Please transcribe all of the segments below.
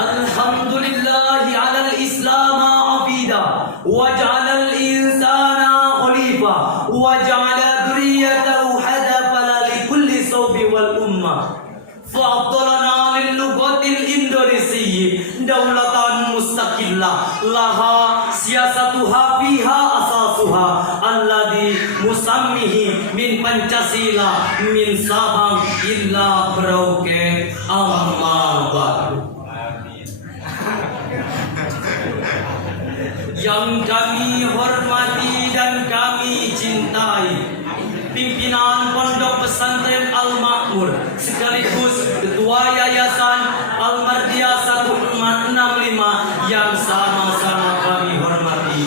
Alhamdulillahi alal Islam afida wa ja'alal insana khalifah wa ja'ala dzurriyyatahu hadafa li kulli sawbi wal ummah fa'adalana lil lughatil indonesiyyi daulatan mustaqillah laha siyasatuha fiha asasuha alladhi musammihi min Pancasila min Sabang illa Merauke amma ba'du. Yang kami hormati dan kami cintai pimpinan Pondok Pesantren Al-Makmur sekaligus Ketua Yayasan Al-Mardiyah 1465 yang sama-sama kami hormati.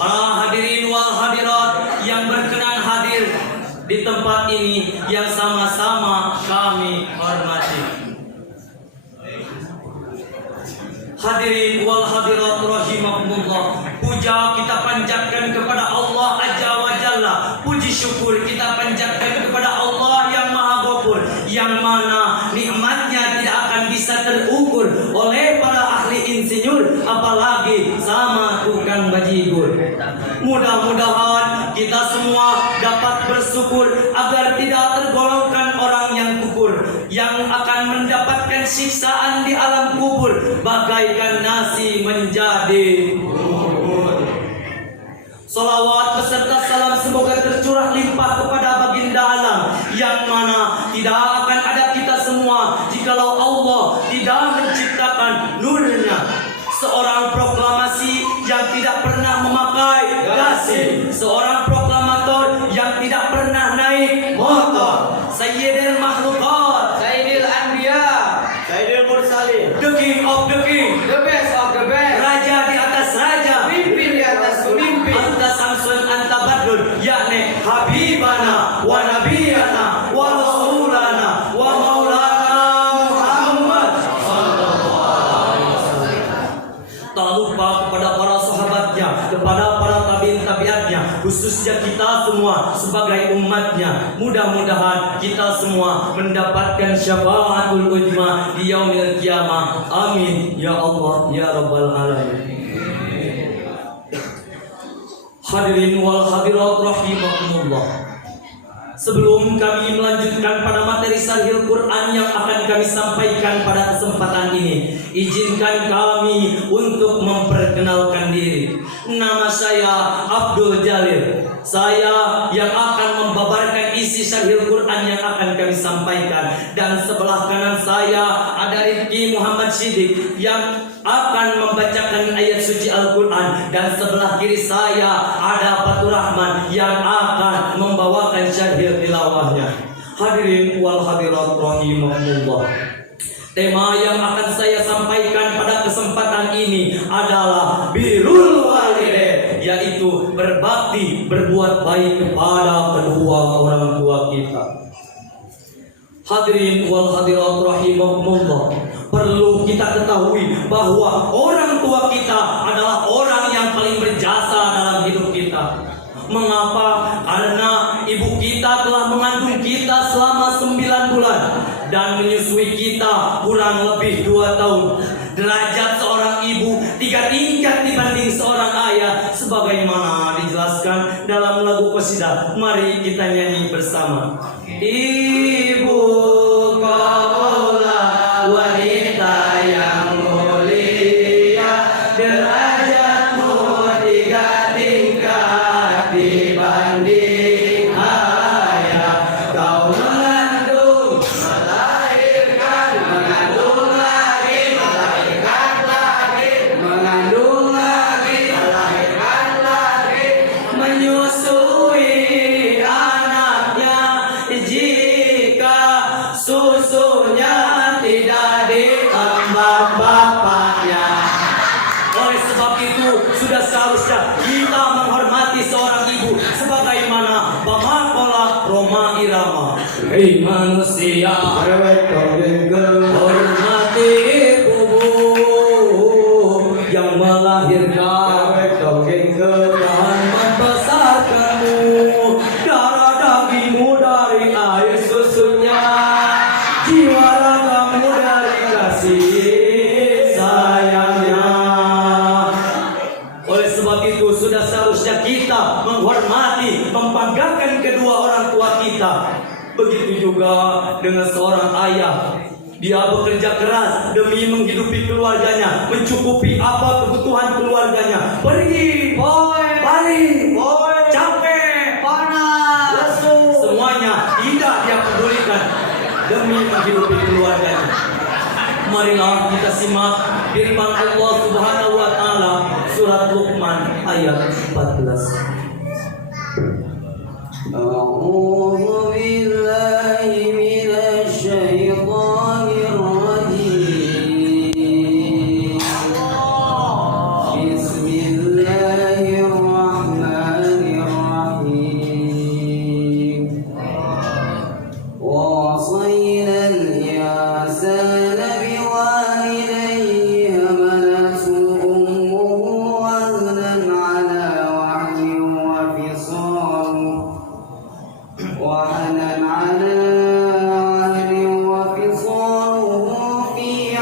Para hadirin wal hadirat yang berkenan hadir di tempat ini yang sama-sama kami hormati. Hadirin wal hadirat rahimakumullah, puja kita panjatkan kepada Allah Azza wa Jalla. Puji syukur kita panjatkan kepada Allah yang Maha Ghafur, yang mana nikmatnya tidak akan bisa terukur oleh para ahli insinyur, apalagi sama tukang bajigur. Mudah-mudahan kita semua dapat bersyukur agar tidak tergolongkan orang yang kufur, yang akan mendapatkan siksaan di alam kubur bagaikan nasi menjadi bubur. Salawat beserta salam semoga tercurah limpah kepada baginda alam, yang mana tidak akan ada kita semua jikalau Allah tidak menciptakan nurnya. Seorang proklamasi yang tidak pernah memakai dasi, seorang proklamator yang tidak pernah naik motor, Sayyidil Makhlukat, Sayyidil Anbiya, Sayyidil Mursalin, the king of the king, the best of the best, raja di atas raja, pimpin di atas pemimpin, anta samsun anta badrun, yakni habibana wa nabiyana wa rasulana wa maulana Muhammad sallallahu alaihi wasallam. Tak lupa kepada para sahabatnya, kepada para tabi'in tabi'atnya, khususnya kita semua sebagai umatnya. Mudah-mudahan kita semua mendapatkan syafaatul uzma di yaumil qiyamah. Amin ya Allah ya rabbal alamin. Hadirin wal hadirat rahimakumullah, sebelum kami melanjutkan pada materi Syarhil Quran yang akan kami sampaikan pada kesempatan ini, izinkan kami untuk memperkenalkan diri. Nama saya Abdul Jalil. Saya yang akan membabarkan isi Syarhil Quran yang akan kami sampaikan. Dan sebelah kanan saya ada Rifki Muhammad Siddiq yang akan membacakan ayat suci Al-Quran. Dan sebelah kiri saya ada Fatur Rahman yang akan membawakan syarhil tilawahnya. Hadirin wal hadirat rahimakumullah, tema yang akan saya sampaikan pada kesempatan ini adalah birrul walidain, yaitu berbakti, berbuat baik kepada kedua orang tua kita. Hadirin wal hadirat rahimakumullah, perlu kita ketahui bahwa orang tua kita adalah orang yang paling berjasa dalam hidup kita. Mengapa? Karena ibu kita telah mengandung kita selama 9 bulan dan menyusui kita kurang lebih 2 tahun. Derajat seorang ibu 3 tingkat dibanding seorang ayah, sebagaimana dijelaskan dalam lagu qasidah. Mari kita nyanyi bersama. Ibu kaulah wanita yang mulia, derajatmu 3 tingkat dibanding ayah. Kau mengandung, melahirkan, mengandung lagi, melahirkan lagi, mengandung lagi, melahirkan lagi, menyusui anaknya jika susunya tidak ditambah bapaknya. Oleh sebab itu sudah seharusnya kita menghormati seorang ibu sebagaimana Bamakola Roma Irama. Hei manusia, hormati ibumu yang melahirkan dan membesarkanmu, darah dagingmu dari air susunya dengan seorang ayah. Dia bekerja keras demi menghidupi keluarganya, mencukupi apa kebutuhan keluarganya. Pergi, balik, capek, panas, lesu, semuanya tidak dia pedulikan demi menghidupi keluarganya. Marilah kita simak firman Allah Subhanahu wa taala surat Luqman ayat 14. A'udzu billahi minasy syaithanir rajim. Bismillahirrahmanirrahim. Wa wasainal insana biwalidayhi hamalatu ummuhu wahnan ala wahnin wa fisaluhu وحنان على عهد وفصاله في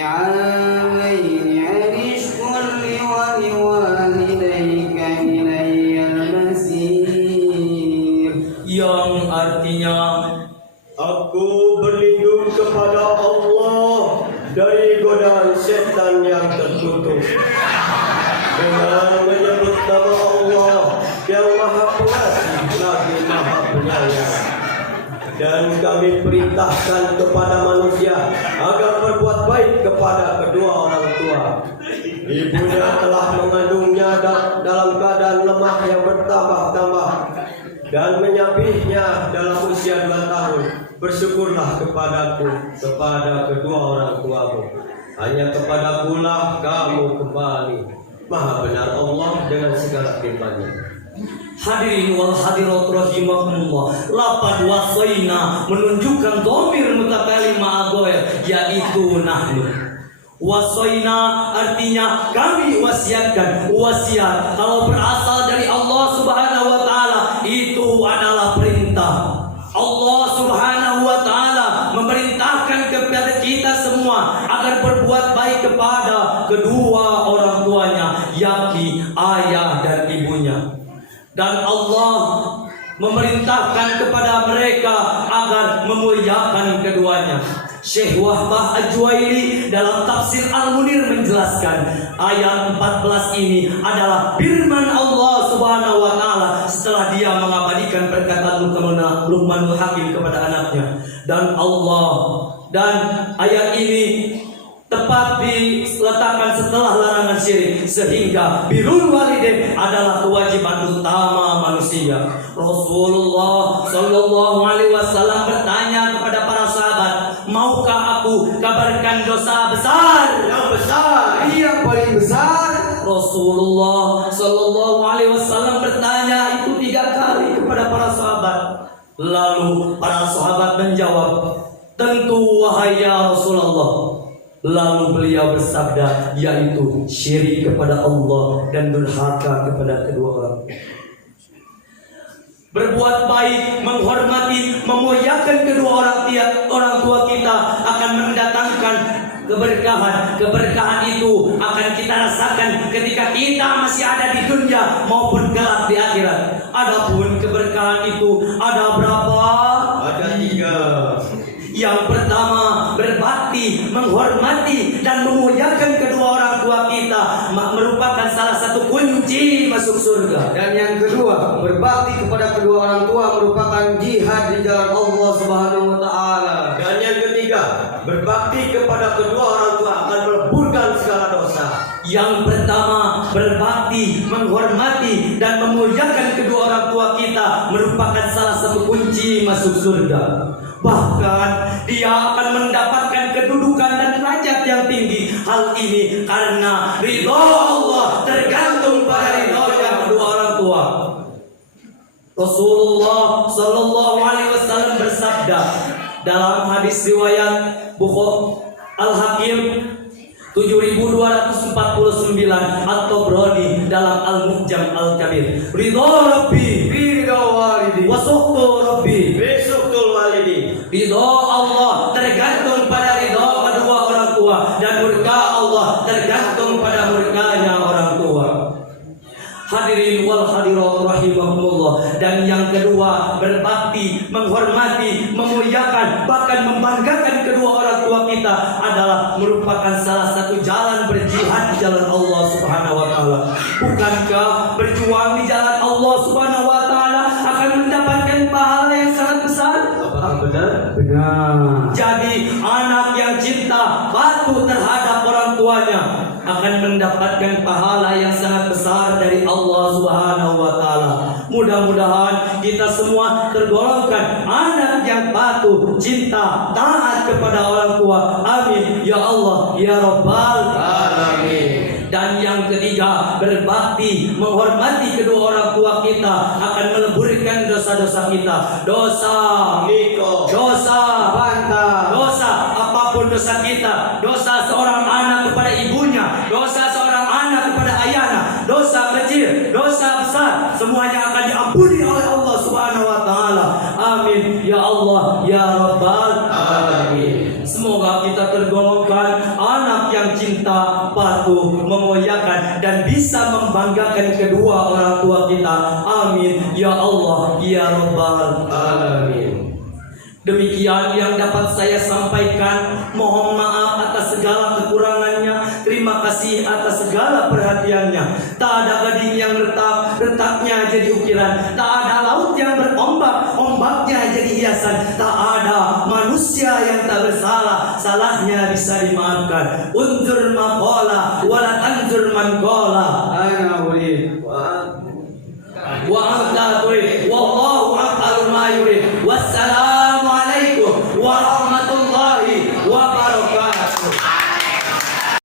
عامين أن اشكر لي ولوالديك إلي المصير. Yang artinya, aku berlindung kepada Allah dari godaan setan yang terkutuk dengan menyebut nama Allah yang Maha Pengasih lagi Maha Penyayang. Dan kami perintahkan kepada manusia agar berbuat baik kepada kedua orang tua. Ibunya telah mengandungnya dalam keadaan lemah yang bertambah-tambah dan menyapihnya dalam usia 2 tahun. Bersyukurlah kepadaku, kepada kedua orang tuamu. Hanya kepadakulah kamu kembali. Maha benar Allah dengan segala firman-Nya. Hadirin wal hadirat rahimakumullah. Lafaz wasaina menunjukkan dhamir mutakalim ma'adhoir, yaitu nahnu. Wasaina artinya kami wasiatkan. Wasiat kalau berasal dari Allah Subhanahu wa taala itu adalah perintah. Allah Subhanahu wa taala memerintahkan kepada kita semua agar berbuat baik kepada kedua orang tuanya, yakni ayah dan ibunya. Dan Allah memerintahkan kepada mereka agar memuliakan keduanya. Syekh Wahbah Al-Juwaili dalam tafsir Al-Munir menjelaskan ayat 14 ini adalah firman Allah Subhanahu wa taala setelah dia mengabadikan perkataan Luqmanul Hakim kepada anaknya. Dan ayat ini tepat diletakkan setelah larangan syirik, sehingga birrul walidain adalah kewajiban utama manusia. Rasulullah Shallallahu Alaihi Wasallam bertanya kepada para sahabat, maukah aku kabarkan dosa besar? Yang besar, yang paling besar. Rasulullah Shallallahu Alaihi Wasallam bertanya itu 3 kali kepada para sahabat. Lalu para sahabat menjawab, tentu wahai ya Rasulullah. Lalu beliau bersabda, yaitu syirik kepada Allah dan durhaka kepada kedua orang. Berbuat baik, menghormati, memuliakan kedua orang tua kita akan mendatangkan keberkahan. Keberkahan itu akan kita rasakan ketika kita masih ada di dunia maupun kelak di akhirat. Adapun keberkahan itu ada berapa? Ada 3. Yang pertama, berbakti, menghormati dan memuliakan kedua orang tua kita merupakan salah satu kunci masuk surga. Dan yang kedua, berbakti kepada kedua orang tua merupakan jihad di jalan Allah Subhanahu wa taala. Dan yang ketiga, berbakti kepada kedua orang tua akan meleburkan segala dosa. Yang pertama, berbakti, menghormati dan memuliakan kedua orang tua kita merupakan salah satu kunci masuk surga. Bahkan dia akan mendapatkan kedudukan dan derajat yang tinggi. Hal ini karena ridha Allah tergantung pada ridha yang kedua orang tua. Rasulullah Shallallahu Alaihi Wasallam bersabda dalam hadis riwayat Bukhari Al-Hakim 7249 atau Broni dalam Al-Mu'jam Al-Kabir. Ridha Rabbi Ridha walidi wa sukhtu Rabbi besuktul walidi. Ridha Allah tergantung pada ridha kedua orang tua dan murka Allah tergantung pada murkanya orang tua. Hadirin wal hadirat rahimakumullah. Dan yang kedua, berbakti, menghormati, memuliakan, bahkan membanggakan kedua orang tua kita adalah merupakan salah satu jalan berjihad di jalan Allah Subhanahu wa taala. Bukankah berjuang di jalan Allah Subhanahu wa taala akan mendapatkan pahala yang sangat besar? Apakah benar? Benar. Jadi anak yang cinta patuh terhadap orang tuanya akan mendapatkan pahala yang sangat besar dari Allah Subhanahu wa taala. Mudah-mudahan kita semua tergolongkan anak yang patuh, cinta, taat kepada orang tua. Amin ya Allah ya Rabbal Alamin. Dan yang ketiga, berbakti, menghormati kedua orang tua kita akan meleburkan dosa-dosa kita. Dosa, Niko. dosa, Bantah. dosa apapun dosa kita, dosa seorang anak kepada ibunya, dosa seorang anak kepada ayahnya, dosa kecil, dosa besar, semuanya akan diampuni oleh Allah Subhanahu wa taala. Amin ya Allah ya Rabbal alamin. Semoga kita tergolongkan anak yang cinta, patuh, memuliakan dan bisa membanggakan kedua orang tua kita. Amin ya Allah ya Rabbal alamin. Demikian yang dapat saya sampaikan. Mohon maaf atas segala kekurangannya. Terima kasih atas segala perhatiannya. Tak ada gading yang retak, retaknya jadi ukiran. Tak ada laut yang berombak, ombaknya jadi hiasan. Tak ada manusia yang tak bersalah, salahnya bisa dimaafkan. Unzur maqala wala tanzur man qala. Ana urid. Wa